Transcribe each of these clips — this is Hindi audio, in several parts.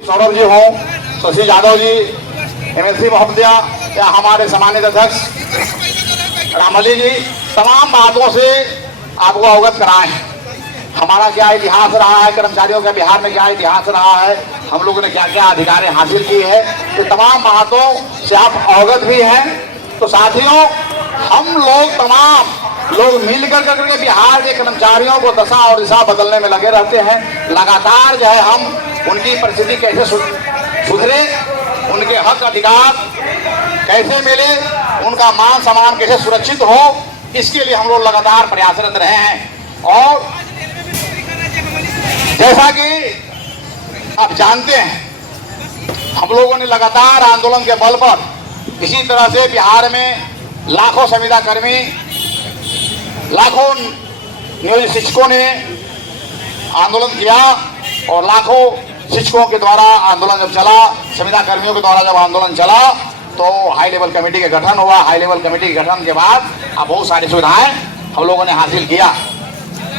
सौरभ जी हों, शशि यादव जी, एमएलसी महोदया या हमारे सम्मानित अध्यक्ष रामली जी, तमाम बातों से आपको अवगत कराए हैं। हमारा क्या इतिहास रहा है, कर्मचारियों का बिहार में क्या इतिहास रहा है, हम लोगों ने क्या क्या अधिकार हासिल की है, तो तमाम बातों से आप अवगत भी हैं। तो साथियों, हम लोग तमाम लोग मिलकर करके बिहार के कर्मचारियों को दशा और दिशा बदलने में लगे रहते हैं। लगातार जो है हम उनकी परिस्थिति कैसे सुधरे, उनके हक अधिकार कैसे मिले, उनका मान सम्मान कैसे सुरक्षित हो, इसके लिए हम लोग लगातार प्रयासरत रहे हैं। और जैसा कि आप जानते हैं, हम लोगों ने लगातार आंदोलन के बल पर इसी तरह से बिहार में लाखों संविदा कर्मी, लाखों नियोजित शिक्षकों ने आंदोलन किया और लाखों शिक्षकों के द्वारा आंदोलन जब चला, संविदा कर्मियों के द्वारा जब आंदोलन चला, तो हाई लेवल कमेटी का गठन हुआ। हाई लेवल कमेटी के गठन के बाद अब बहुत सारी सुविधाएं हम लोगों ने हासिल किया,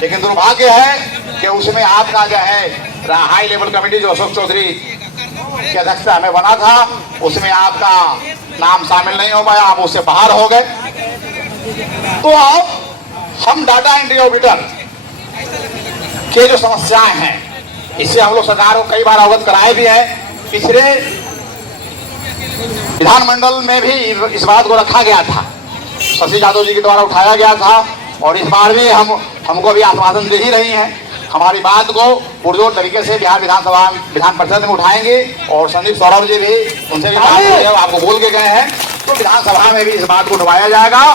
लेकिन दुर्भाग्य है कि उसमें आपका जो है हाई लेवल कमेटी जो अशोक चौधरी की अध्यक्षता में बना था, उसमें आपका नाम शामिल नहीं हो पाया, आप उससे बाहर हो गए। तो अब हम डाटा एंट्री ऑडिटर के जो समस्याएं हैं, इससे हम लोग सरकार को कई बार अवगत कराए भी है। पिछले विधानमंडल में भी इस बात को रखा गया था, शशि यादव जी के द्वारा उठाया गया था, और इस बार भी हमको भी आश्वासन दे ही रही हैं। हमारी बात को पुरजोर तरीके से बिहार विधान परिषद में उठाएंगे, और संदीप सौरभ जी भी उनसे भी बात आपको बोल के गए हैं, तो विधानसभा में भी इस बात को उठवाया जाएगा।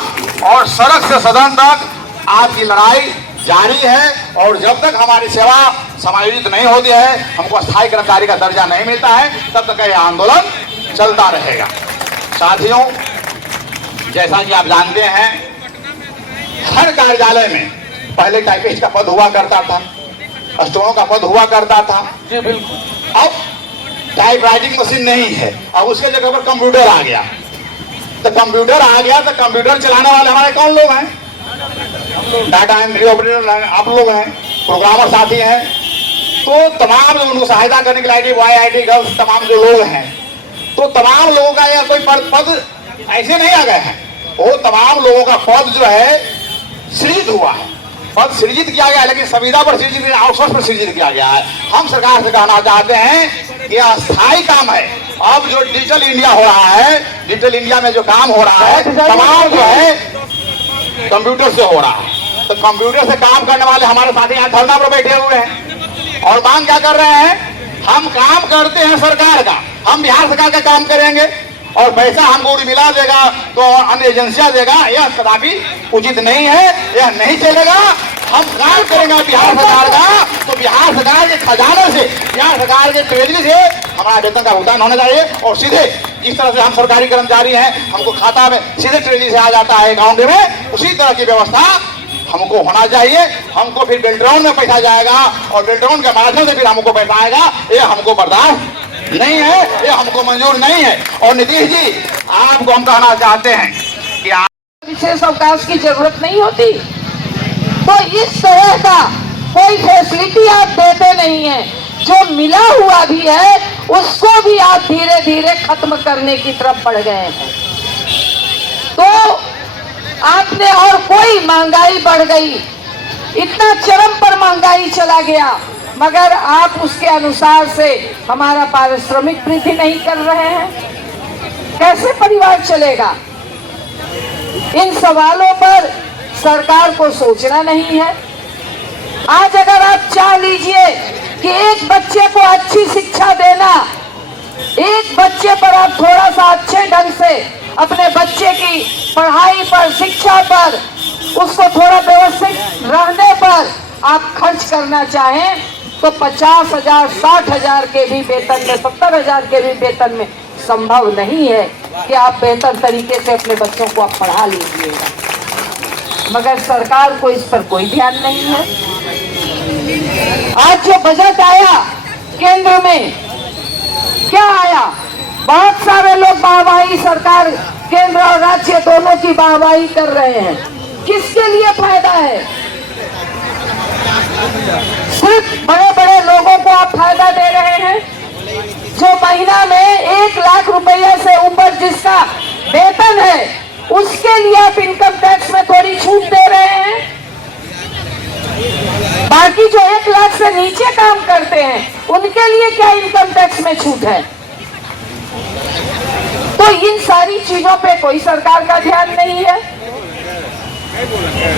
और सड़क से सदन तक आपकी लड़ाई जारी है, और जब तक हमारी सेवा समायोजित नहीं होती है, हमको स्थायी कर्मचारी का दर्जा नहीं मिलता है, तब तक यह आंदोलन चलता रहेगा। साथियों, जैसा कि आप जानते हैं, हर कार्यालय में पहले टाइपिस्ट का पद हुआ करता था, स्टोनों का पद हुआ करता था। जी बिल्कुल। अब टाइप राइटिंग मशीन नहीं है, अब उसके जगह पर कंप्यूटर आ गया। तो कंप्यूटर आ गया तो कंप्यूटर चलाने वाले हमारे कौन लोग हैं? डाटा एंट्री ऑपरेटर आप लोग हैं, प्रोग्रामर साथी हैं। तो तमाम लोग उनको सहायता करने के लिए IT बॉय, IT गर्ल्स, तमाम जो लोग हैं, तो तमाम लोगों का यह कोई पद ऐसे नहीं आ गए हैं, वो तमाम लोगों का पद जो है सृजित हुआ है, पद सृजित किया गया है, लेकिन संविदा पर सृजित, आउटसोर्स पर सृजित किया गया है। हम सरकार से कहना चाहते हैं कि अस्थायी काम है। अब जो डिजिटल इंडिया हो रहा है, डिजिटल इंडिया में जो काम हो रहा है, तमाम जो है कंप्यूटर से हो रहा है। तो कंप्यूटर से काम करने वाले हमारे साथी यहाँ धरना पर बैठे हुए हैं और मांग क्या कर रहे हैं? हम काम करते हैं सरकार का, हम बिहार सरकार का काम करेंगे और पैसा हमको मिला देगा तो अन्य एजेंसियां देगा, यह कदापि उचित नहीं है, यह नहीं चलेगा। हम काम करेंगे बिहार सरकार का, तो बिहार सरकार के खजाने से, बिहार सरकार के ट्रेजरी से हमारा वेतन का भुगतान होना चाहिए, और सीधे जिस तरह से हम सरकारी कर्मचारी हैं, हमको खाता में सीधे ट्रेजरी से आ जाता है अकाउंट में, उसी तरह की व्यवस्था हमको होना चाहिए। हमको फिर बेल्ट्रॉन में पैसा जाएगा और बेल्ट्रॉन के माध्यम से फिर हमको पैसा आएगा, ये हमको बर्दाश्त नहीं है, ये हमको मंजूर नहीं है। और नीतीश जी, आपको हम कहना चाहते हैं कि आप विशेष अवकाश की जरूरत नहीं होती, तो इस तरह का कोई फैसिलिटी आप देते नहीं है। जो मिला हुआ भी है उसको भी आप धीरे धीरे खत्म करने की तरफ बढ़ गए हैं। तो आपने, और कोई महंगाई बढ़ गई, इतना चरम पर महंगाई चला गया, मगर आप उसके अनुसार से हमारा पारिश्रमिक वृद्धि नहीं कर रहे हैं। कैसे परिवार चलेगा? इन सवालों पर सरकार को सोचना नहीं है। आज अगर आप चाह लीजिए कि एक बच्चे को अच्छी शिक्षा देना, एक बच्चे पर आप थोड़ा सा अच्छे ढंग से अपने बच्चे की पढ़ाई पर, शिक्षा पर, उसको थोड़ा व्यवस्थित रहने पर आप खर्च करना चाहें, तो 50,000, 60,000 के भी वेतन में, 70,000 के भी वेतन में संभव नहीं है कि आप बेहतर तरीके से अपने बच्चों को आप पढ़ा लीजिएगा। मगर सरकार को इस पर कोई ध्यान नहीं है। आज जो बजट आया केंद्र में, क्या आया? बहुत सारे लोग वाहवाही, सरकार केंद्र और राज्य दोनों की वाहवाही कर रहे हैं। किसके लिए फायदा है? सिर्फ बड़े बड़े लोगों को आप फायदा दे रहे हैं। जो महीना में 1 लाख रुपये से ऊपर जिसका वेतन है उसके लिए आप इनकम टैक्स में थोड़ी छूट दे रहे हैं। बाकी जो 1 लाख से नीचे काम करते हैं उनके लिए क्या इनकम टैक्स में छूट है? तो इन सारी चीजों पे कोई सरकार का ध्यान नहीं है।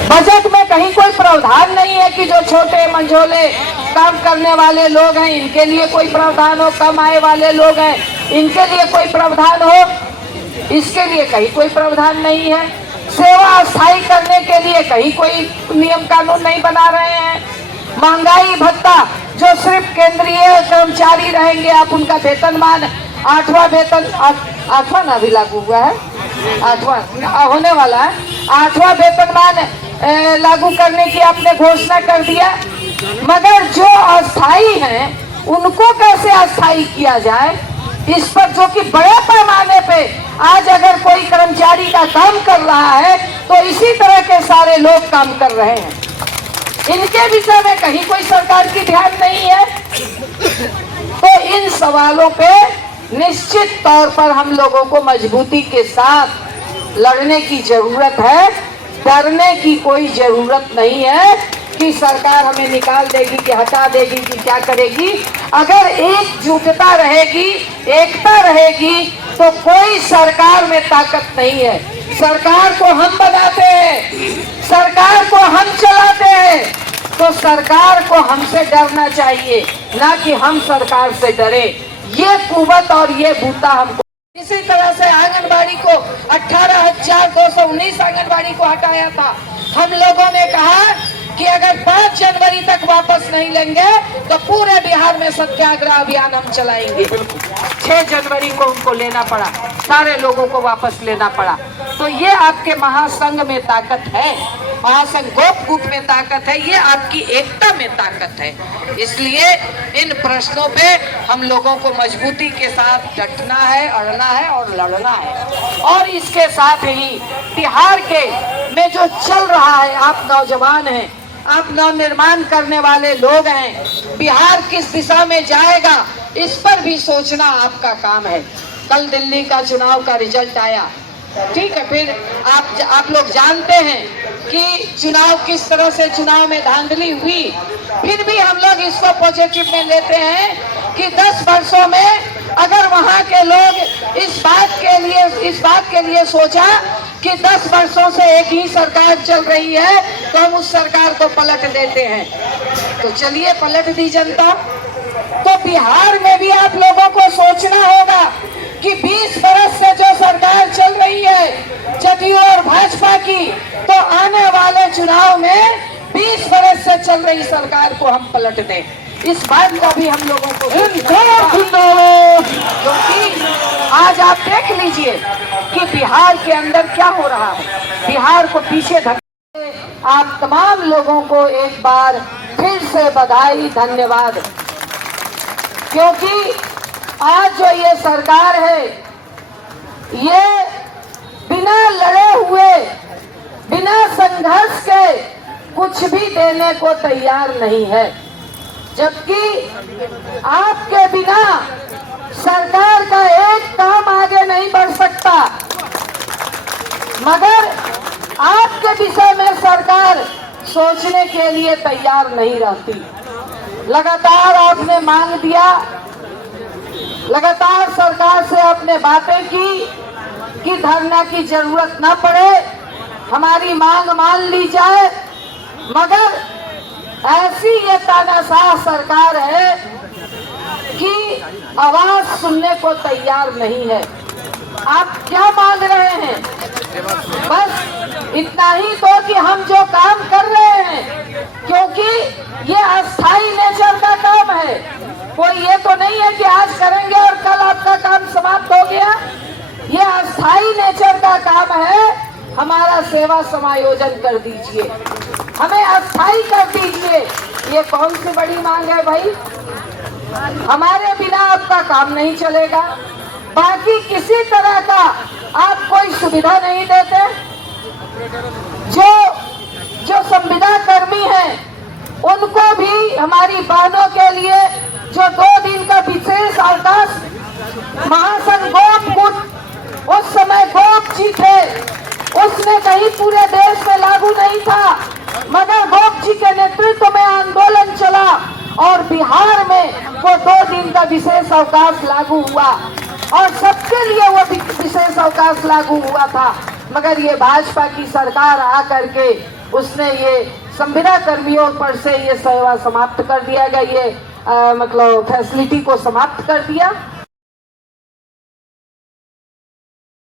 बजट में कहीं कोई प्रावधान नहीं है कि जो छोटे मंझोले काम करने वाले लोग हैं इनके लिए कोई प्रावधान हो, कम आय वाले लोग हैं इनके लिए कोई प्रावधान हो, इसके लिए कहीं कोई प्रावधान नहीं है। सेवा स्थायी करने के लिए कहीं कोई नियम कानून नहीं बना रहे हैं। महंगाई भत्ता जो सिर्फ केंद्रीय कर्मचारी रहेंगे, आप उनका वेतनमान 8वां वेतन 8वां ना भी लागू हुआ है, 8वां होने वाला है, 8वां वेतनमान लागू करने की आपने घोषणा कर दिया। मगर जो अस्थायी हैं उनको कैसे अस्थायी किया जाए, इस पर जो कि बड़े पैमाने पे आज अगर कोई कर्मचारी का काम कर रहा है तो इसी तरह के सारे लोग काम कर रहे हैं। इनके विषय में कहीं कोई सरकार की ध्यान नहीं है। तो इन सवालों पे निश्चित तौर पर हम लोगों को मजबूती के साथ लड़ने की जरूरत है। डरने की कोई जरूरत नहीं है कि सरकार हमें निकाल देगी कि हटा देगी कि क्या करेगी। अगर एकजुटता रहेगी, एकता रहेगी तो कोई सरकार में ताकत नहीं है। सरकार को हम बनाते हैं, सरकार को हम चलाते हैं, तो सरकार को हमसे डरना चाहिए, ना कि हम सरकार से डरे। ये कुवत और ये बूता हमको। इसी तरह से आंगनबाड़ी को 18,219 आंगनबाड़ी को हटाया था। हम लोगों ने कहा कि अगर 5 जनवरी तक वापस नहीं लेंगे तो पूरे बिहार में सत्याग्रह अभियान हम चलाएंगे। 6 जनवरी को उनको लेना पड़ा, सारे लोगों को वापस लेना पड़ा। तो ये आपके महासंघ में ताकत है, महासंघ गोपकूट में ताकत है, ये आपकी एकता में ताकत है। इसलिए इन प्रश्नों पे हम लोगों को मजबूती के साथ डटना है, अड़ना है और लड़ना है। और इसके साथ ही बिहार के में जो चल रहा है, आप नौजवान हैं, आप नवनिर्माण करने वाले लोग हैं, बिहार किस दिशा में जाएगा इस पर भी सोचना आपका काम है। कल दिल्ली का चुनाव का रिजल्ट आया, ठीक है, फिर आप लोग जानते हैं कि चुनाव किस तरह से चुनाव में धांधली हुई। फिर भी हम लोग इसको पॉजिटिव में लेते हैं कि 10 वर्षों में अगर वहां के लोग इस बात के लिए सोचा कि 10 वर्षों से एक ही सरकार चल रही है तो हम उस सरकार को पलट देते हैं, तो चलिए पलट दी जनता। तो बिहार में भी आप लोगों को सोचना होगा कि 20 बरस से जो सरकार चल रही है जदयू और भाजपा की, तो आने वाले चुनाव में 20 बरस से चल रही सरकार को हम पलट दें। इस बात का भी हम लोगों को, क्योंकि आज आप देख लीजिए कि बिहार के अंदर क्या हो रहा है, बिहार को पीछे धकेलते। आप तमाम लोगों को एक बार फिर से बधाई, धन्यवाद, क्योंकि आज जो ये सरकार है ये बिना लड़े हुए, बिना संघर्ष के कुछ भी देने को तैयार नहीं है। जबकि आपके बिना सरकार का एक काम आगे नहीं बढ़ सकता, मगर आपके विषय में सरकार सोचने के लिए तैयार नहीं रहती। लगातार आपने मांग दिया, लगातार सरकार से आपने बातें की कि धरना की जरूरत न पड़े, हमारी मांग मान ली जाए, मगर ऐसी ये तानाशाह सरकार है कि आवाज सुनने को तैयार नहीं है। आप क्या मांग रहे हैं? बस इतना ही तो कि हम जो काम कर रहे हैं, क्योंकि ये अस्थाई नेचर का काम है, कोई ये तो नहीं है कि आज करेंगे और कल आपका काम समाप्त हो गया। ये अस्थाई नेचर का काम है। हमारा सेवा समायोजन कर दीजिए, हमें अस्थाई कर दीजिए। ये कौन सी बड़ी मांग है भाई? हमारे बिना आपका काम नहीं चलेगा। बाकी किसी तरह का आप कोई सुविधा नहीं देते। जो संविदा कर्मी हैं उनको भी, हमारी बहनों के लिए जो 2 दिन का विशेष अवकाश महासंघ गोप गुट उस समय गोप जी थे, उसने कहीं पूरे देश में लागू नहीं था, मगर गोप जी के नेतृत्व में आंदोलन चला और बिहार में वो 2 दिन का विशेष अवकाश लागू हुआ और सबके लिए वो विशेष अवकाश लागू हुआ था। मगर ये भाजपा की सरकार आकर के उसने ये संविदा कर्मियों पर से ये सेवा समाप्त कर दिया गया, ये मतलब फैसिलिटी को समाप्त कर दिया